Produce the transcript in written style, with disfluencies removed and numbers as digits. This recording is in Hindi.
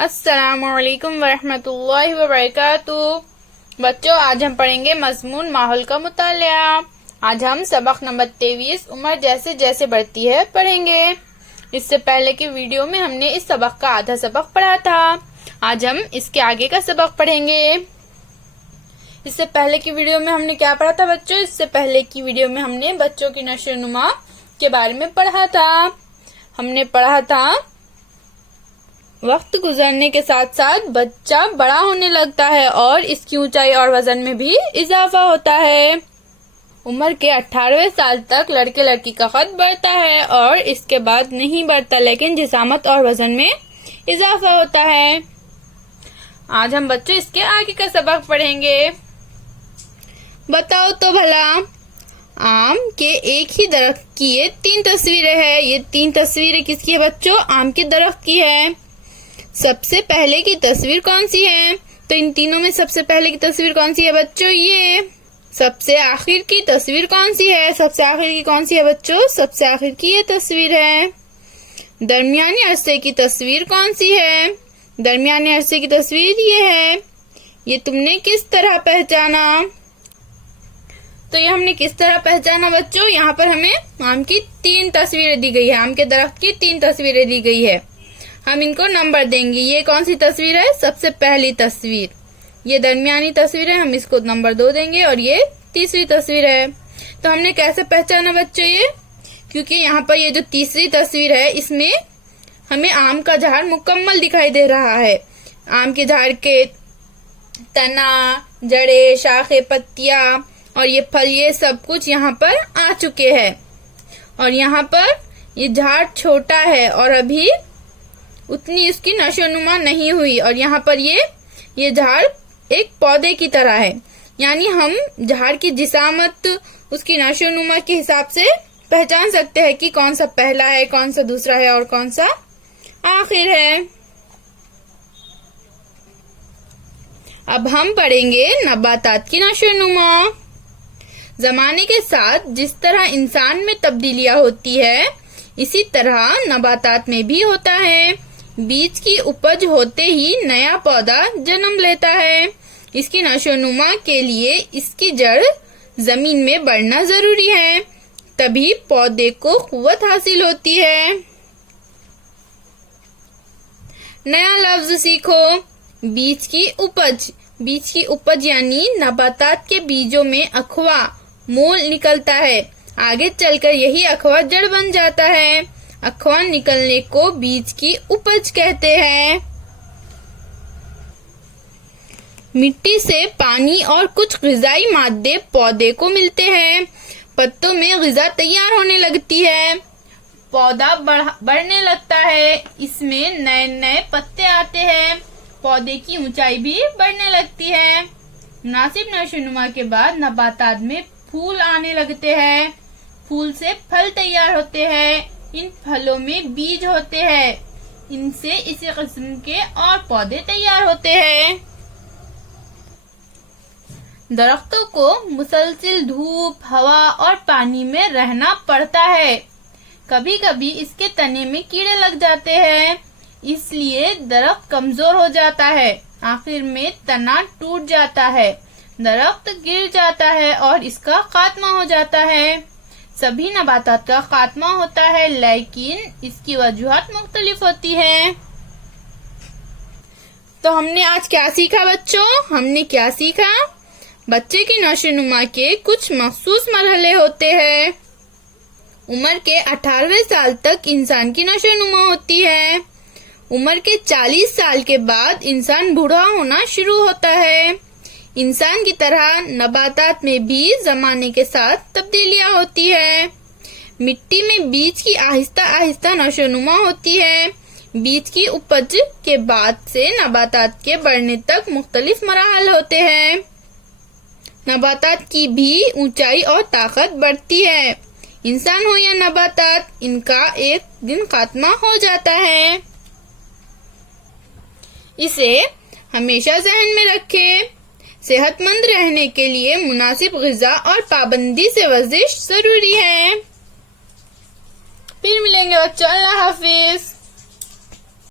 अस्सलामुअलैकुम वरहमतुल्लाहि वबरकातुह। बच्चों, आज हम पढ़ेंगे मज़मून माहौल का मुतालिया। आज हम सबक नंबर 23 उम्र जैसे जैसे बढ़ती है पढ़ेंगे। इससे पहले की वीडियो में हमने इस सबक का आधा सबक पढ़ा था। आज हम इसके आगे का सबक पढ़ेंगे। इससे पहले की वीडियो में हमने क्या पढ़ा था बच्चों? इससे पहले की वीडियो में हमने बच्चों की नशोनुमा के बारे में पढ़ा था। हमने पढ़ा था वक्त गुजरने के साथ साथ बच्चा बड़ा होने लगता है और इसकी ऊंचाई और वजन में भी इजाफा होता है। उम्र के 18वें साल तक लड़के लड़की का कद बढ़ता है और इसके बाद नहीं बढ़ता, लेकिन जिसामत और वजन में इजाफा होता है। आज हम बच्चों इसके आगे का सबक पढ़ेंगे। बताओ तो भला, आम के एक ही दरख्त की ये 3 तस्वीरें हैं। ये 3 तस्वीरें किसकी है बच्चों? आम के दरख्त की है। सबसे पहले की तस्वीर कौन सी है? तो इन तीनों में सबसे पहले की तस्वीर कौन सी है बच्चों? ये। सबसे आखिर की तस्वीर कौन सी है? सबसे आखिर की कौन सी है बच्चों? सबसे आखिर की ये तस्वीर है। दरमियाने अरसे की तस्वीर कौन सी है? दरमियाने अरसे की तस्वीर ये है। ये तुमने किस तरह पहचाना? तो ये हमने किस तरह पहचाना बच्चों? यहाँ पर हमें आम की 3 तस्वीरें दी गई है। आम के दरख्त की 3 तस्वीरें दी गई है। हम इनको नंबर देंगे। ये कौन सी तस्वीर है? सबसे पहली तस्वीर। ये दरमियानी तस्वीर है, हम इसको नंबर 2 देंगे। और ये तीसरी तस्वीर है। तो हमने कैसे पहचाना बच्चों ये? क्योंकि यहाँ पर ये जो तीसरी तस्वीर है इसमें हमें आम का झाड़ मुकम्मल दिखाई दे रहा है। आम के झाड़ के तना, जड़े, शाखे, पत्तियां और ये फल, ये सब कुछ यहाँ पर आ चुके हैं। और यहाँ पर ये झाड़ छोटा है और अभी उतनी इसकी नशोनुमा नहीं हुई। और यहाँ पर ये झाड़ एक पौधे की तरह है। यानी हम झाड़ की जिसामत, उसकी नशोनुमा के हिसाब से पहचान सकते हैं कि कौन सा पहला है, कौन सा दूसरा है और कौन सा आखिर है। अब हम पढ़ेंगे नबातात की नशोनुमा। जमाने के साथ जिस तरह इंसान में तब्दीलियां होती है, इसी तरह नबातात में भी होता है। बीज की उपज होते ही नया पौधा जन्म लेता है। इसकी नशोनुमा के लिए इसकी जड़ जमीन में बढ़ना जरूरी है, तभी पौधे को कुव्वत हासिल होती है। नया लफ्ज सीखो, बीज की उपज। बीज की उपज यानी नबातात के बीजों में अखवा, मूल निकलता है। आगे चलकर यही अखवा जड़ बन जाता है। अखवा निकलने को बीज की उपज कहते हैं। मिट्टी से पानी और कुछ ग़िज़ाई मादे पौधे को मिलते हैं। पत्तों में ग़िज़ा तैयार होने लगती है। पौधा बढ़ने लगता है। इसमें नए नए पत्ते आते हैं। पौधे की ऊंचाई भी बढ़ने लगती है। मुनासिब नशोनुमा के बाद नबातात में फूल आने लगते हैं। फूल से फल तैयार होते हैं। इन फलों में बीज होते हैं। इनसे इसी किस्म के और पौधे तैयार होते हैं। दरख्तों को मुसलसिल धूप, हवा और पानी में रहना पड़ता है। कभी कभी इसके तने में कीड़े लग जाते हैं, इसलिए दरख्त कमजोर हो जाता है। आखिर में तना टूट जाता है, दरख्त गिर जाता है और इसका खात्मा हो जाता है। सभी नबातात का खात्मा होता है, लेकिन इसकी वजूहात मुख्तलिफ होती है। तो हमने आज क्या सीखा बच्चों? हमने क्या सीखा? बच्चे की नशोनुमा के कुछ मखसूस मरहले होते हैं। उम्र के 18वें साल तक इंसान की नशोनुमा होती है। उम्र के 40 साल के बाद इंसान बूढ़ा होना शुरू होता है। इंसान की तरह नबातात में भी जमाने के साथ तब्दीलियां होती है। मिट्टी में बीज की आहिस्ता आहिस्ता नशोनुमा होती है। बीज की उपज के बाद से नबातात के बढ़ने तक मुख्तलिफ मराहल होते हैं। नबातात की भी ऊंचाई और ताकत बढ़ती है। इंसान हो या नबातात, इनका एक दिन खात्मा हो जाता है। इसे हमेशा जहन में रखें। सेहतमंद रहने के लिए मुनासिब ग़िज़ा और पाबंदी से वर्जिश जरूरी है। फिर मिलेंगे बच्चों। अल्लाह हाफिज।